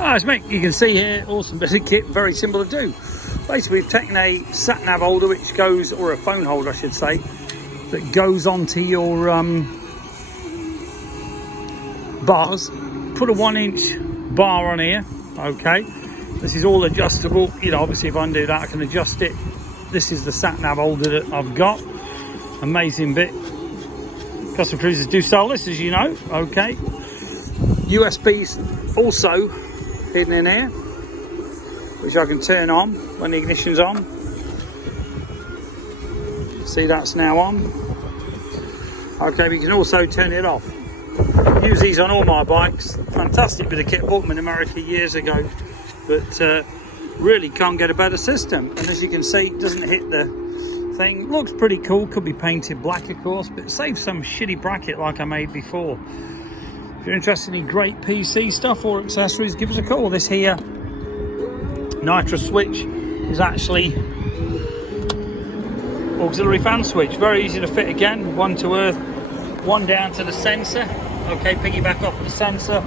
As mate, you can see here, awesome bit of kit, very simple to do. Basically, we've taken a sat nav holder, which goes, or a phone holder, I should say, that goes onto your bars. Put a 1-inch bar on here. Okay, this is all adjustable. You know, obviously, if I undo that, I can adjust it. This is the sat nav holder that I've got. Amazing bit. Custom Cruisers do sell this, as you know. Okay, USB's also hidden in here, which I can turn on when the ignition's on. See, that's now on. Okay, but you can also turn it off. Use these on all my bikes. Fantastic bit of kit. Bought them in America years ago, but really can't get a better system. And as you can see, it doesn't hit the thing. Looks pretty cool. Could be painted black, of course, but it saves some shitty bracket like I made before. If you're interested in great PC stuff or accessories, give us a call. This here nitro switch is actually auxiliary fan switch. Very easy to fit again. One to earth, one down to the sensor. Okay, piggyback off the sensor.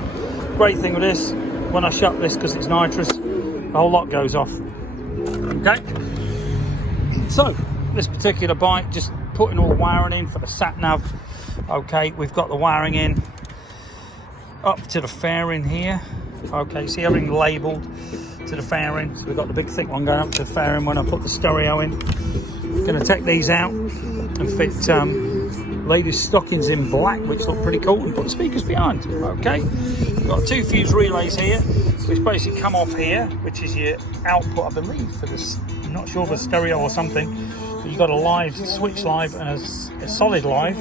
Great thing with this, when I shut this, because it's nitrous, the whole lot goes off. Okay, so this particular bike, just putting all the wiring in for the sat nav. Okay, we've got the wiring in up to the fairing here. Okay, see everything labelled to the fairing. So we've got the big thick one going up to the fairing when I put the stereo in. Going to take these out and fit ladies' stockings in black, which look pretty cool, and put the speakers behind. Okay, we've got 2 fuse relays here, which basically come off here, which is your output, I believe, for this. I'm not sure if it's stereo or something. But you've got a live, switch live, and a solid live.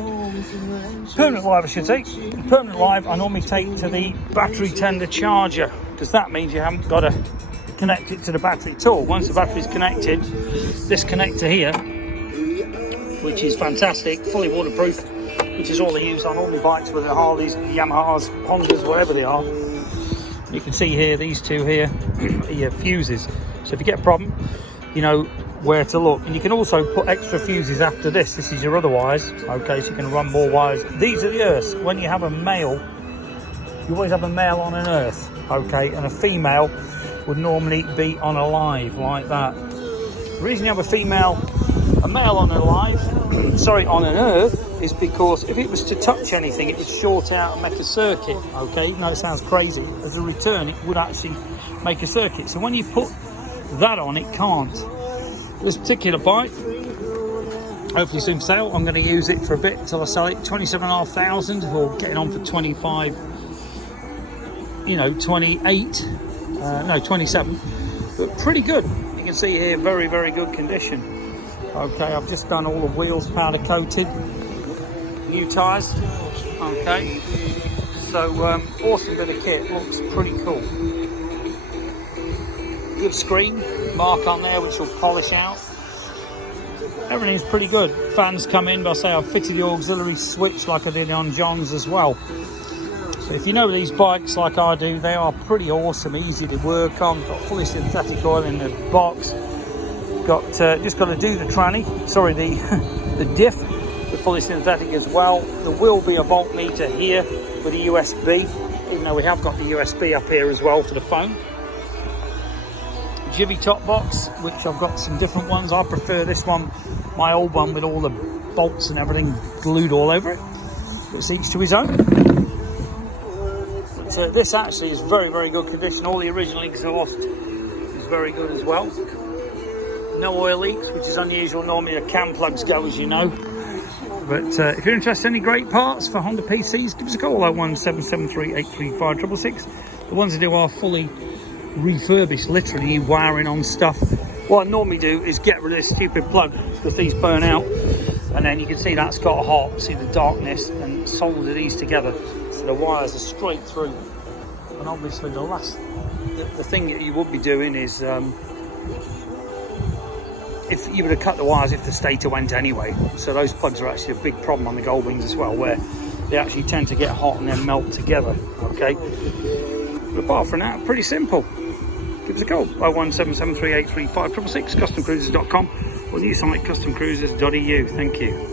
Permanent live, I should say. Permanent live, I normally take to the battery tender charger, because that means you haven't got to connect it to the battery at all. Once the battery's connected, this connector here, which is fantastic, fully waterproof, which is all they use on all my bikes, whether they're Harleys, Yamahas, Hondas, whatever they are. You can see here, these two here are your fuses. So if you get a problem, you know where to look. And you can also put extra fuses after this. This is your other wires. Okay, so you can run more wires. These are the earths. When you have a male, you always have a male on an earth. Okay, and a female would normally be on a live like that. The reason you have a male on a live, sorry, on an earth, is because if it was to touch anything, it would short out and make a circuit. Okay, now it sounds crazy. As a return, it would actually make a circuit. So when you put that on, it can't. This particular bike, hopefully soon sale. I'm going to use it for a bit until I sell it. 27,500, or getting on for 25. You know, 28. No, 27. But pretty good. You can see here, very, very good condition. Okay, I've just done all the wheels powder coated. New tyres. Okay. So awesome bit of kit. Looks pretty cool. Good screen mark on there, which will polish out. Everything's pretty good. Fans come in, but I say I've fitted the auxiliary switch like I did on John's as well. So if you know these bikes like I do, they are pretty awesome, easy to work on. Got fully synthetic oil in the box. Got just got to do the tranny. Sorry, the diff with fully synthetic as well. There will be a voltmeter here with a USB, even though we have got the USB up here as well for the phone. Jivvy top box, which I've got some different ones. I prefer this one, my old one, with all the bolts and everything glued all over it. It's each to his own. But this actually is very, very good condition. All the original exhaust is very good as well. No oil leaks, which is unusual. Normally the cam plugs go, as you know. But if you're interested in any great parts for Honda PCs, give us a call, 01773 835 666. The ones that do are fully refurbished, literally wiring on stuff. What I normally do is get rid of this stupid plug, because these burn out, and then you can see that's got hot, see the darkness, and solder these together so the wires are straight through. And obviously the thing that you would be doing is if you would have cut the wires if the stator went anyway. So those plugs are actually a big problem on the Goldwings as well, where they actually tend to get hot and then melt together. Okay, but apart from that, pretty simple. Give us a call, 01773 835 666, customcruisers.com, or new site customcruisers.eu. Thank you.